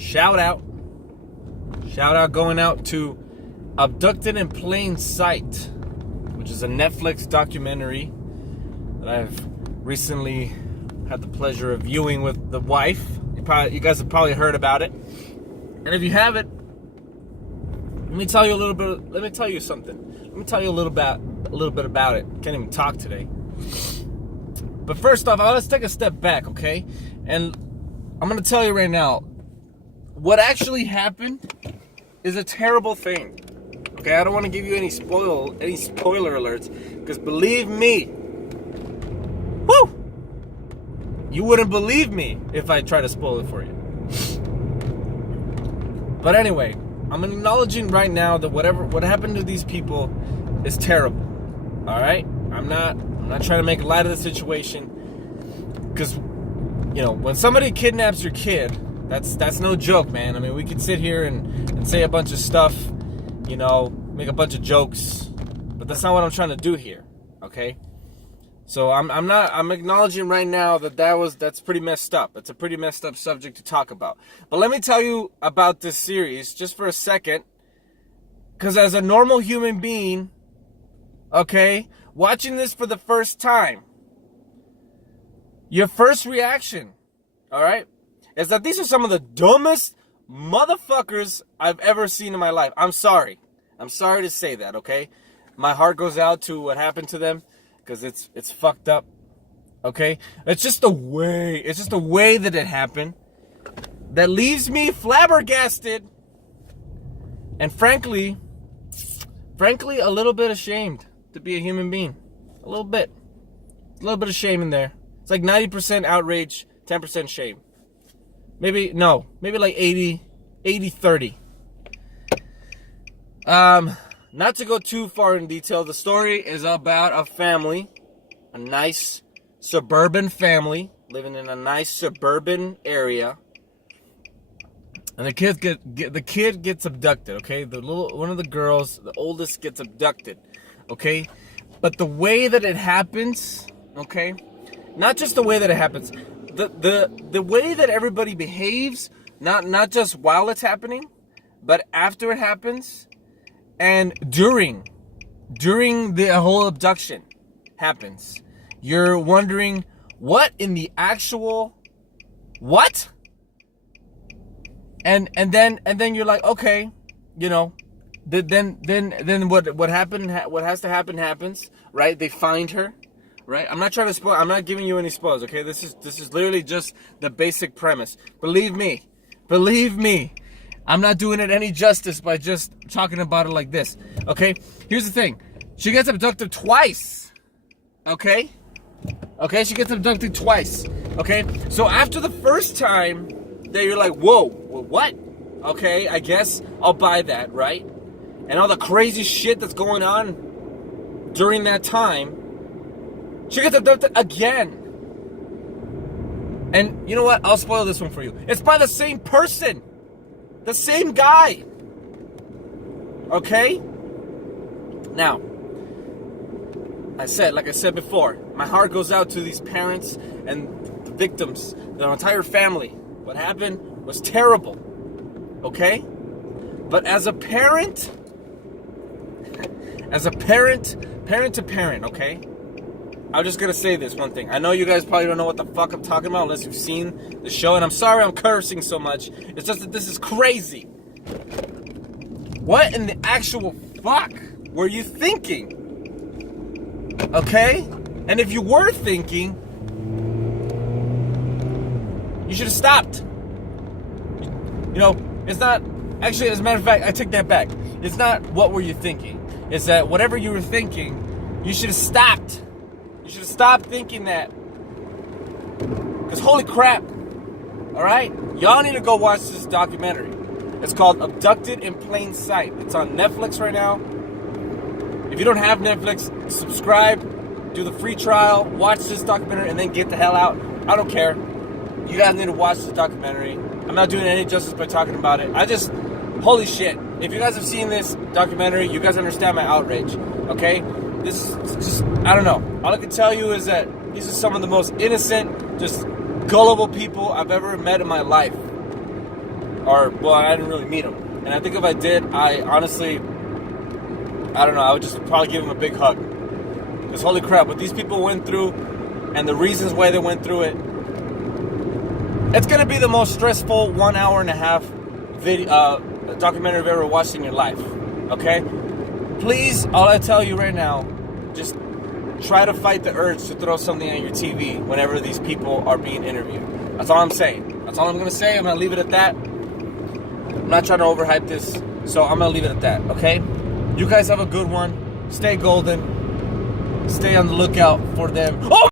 Shout out going out to Abducted in Plain Sight, which is a Netflix documentary that I've recently had the pleasure of viewing with the wife. You guys have probably heard about it. And if you haven't, let me tell you something. Let me tell you a little bit about it. Can't even talk today. But first off, let's take a step back, okay? And I'm going to tell you right now, what actually happened is a terrible thing. Okay, I don't want to give you any spoiler alerts, because believe me, you wouldn't believe me if I try to spoil it for you. But anyway, I'm acknowledging right now that what happened to these people is terrible. All right, I'm not trying to make light of the situation, because when somebody kidnaps your kid, that's no joke, man. I mean, we could sit here and say a bunch of stuff, make a bunch of jokes, but that's not what I'm trying to do here, okay? So I'm acknowledging right now that's pretty messed up. It's a pretty messed up subject to talk about. But let me tell you about this series just for a second, because as a normal human being, okay, watching this for the first time, your first reaction, all right, is that these are some of the dumbest motherfuckers I've ever seen in my life. I'm sorry to say that, okay? My heart goes out to what happened to them, because it's fucked up, okay? It's just the way that it happened that leaves me flabbergasted and frankly a little bit ashamed to be a human being. A little bit of shame in there. It's like 90% outrage, 10% shame. Maybe like 80-30. Not to go too far in detail, the story is about a family, a nice suburban family living in a nice suburban area, and the kid gets abducted. Okay, one of the girls, the oldest, gets abducted. Okay, but the way that it happens, okay, not just the way that it happens. The way that everybody behaves, not just while it's happening, but after it happens, and during the whole abduction happens, you're wondering, what in the actual what? And then you're like, okay, then what happened? What has to happen happens, right? They find her. Right? I'm not trying to spoil. I'm not giving you any spoilers, okay? This is literally just the basic premise. Believe me. I'm not doing it any justice by just talking about it like this. Okay? Here's the thing. She gets abducted twice. Okay? Okay, she gets abducted twice. Okay? So after the first time that you're like, whoa, what? Okay, I guess I'll buy that, right? And all the crazy shit that's going on during that time, she gets abducted again. And you know what? I'll spoil this one for you. It's by the same person. The same guy. Okay? Now, like I said before, my heart goes out to these parents and the victims, the entire family. What happened was terrible. Okay? But as a parent, parent to parent, okay? I'm just going to say this one thing. I know you guys probably don't know what the fuck I'm talking about unless you've seen the show. And I'm sorry I'm cursing so much. It's just that this is crazy. What in the actual fuck were you thinking? Okay? And if you were thinking, you should have stopped. It's not... Actually, as a matter of fact, I take that back. It's not what were you thinking. It's that whatever you were thinking, you should have stopped. You should have stopped thinking that. Because holy crap. Alright? Y'all need to go watch this documentary. It's called Abducted in Plain Sight. It's on Netflix right now. If you don't have Netflix, subscribe, do the free trial, watch this documentary, and then get the hell out. I don't care. You guys need to watch this documentary. I'm not doing any justice by talking about it. Holy shit. If you guys have seen this documentary, you guys understand my outrage. Okay? This is just, I don't know. All I can tell you is that these are some of the most innocent, just gullible people I've ever met in my life. Or, well, I didn't really meet them. And I think if I did, I honestly, I don't know, I would just probably give them a big hug. Because holy crap, what these people went through and the reasons why they went through it, it's going to be the most stressful 1 hour and a half documentary you've ever watched in your life. Okay? Please, all I tell you right now, just try to fight the urge to throw something on your TV whenever these people are being interviewed. That's all I'm saying. That's all I'm going to say. I'm going to leave it at that. I'm not trying to overhype this, so I'm going to leave it at that, okay? You guys have a good one. Stay golden. Stay on the lookout for them. Oh!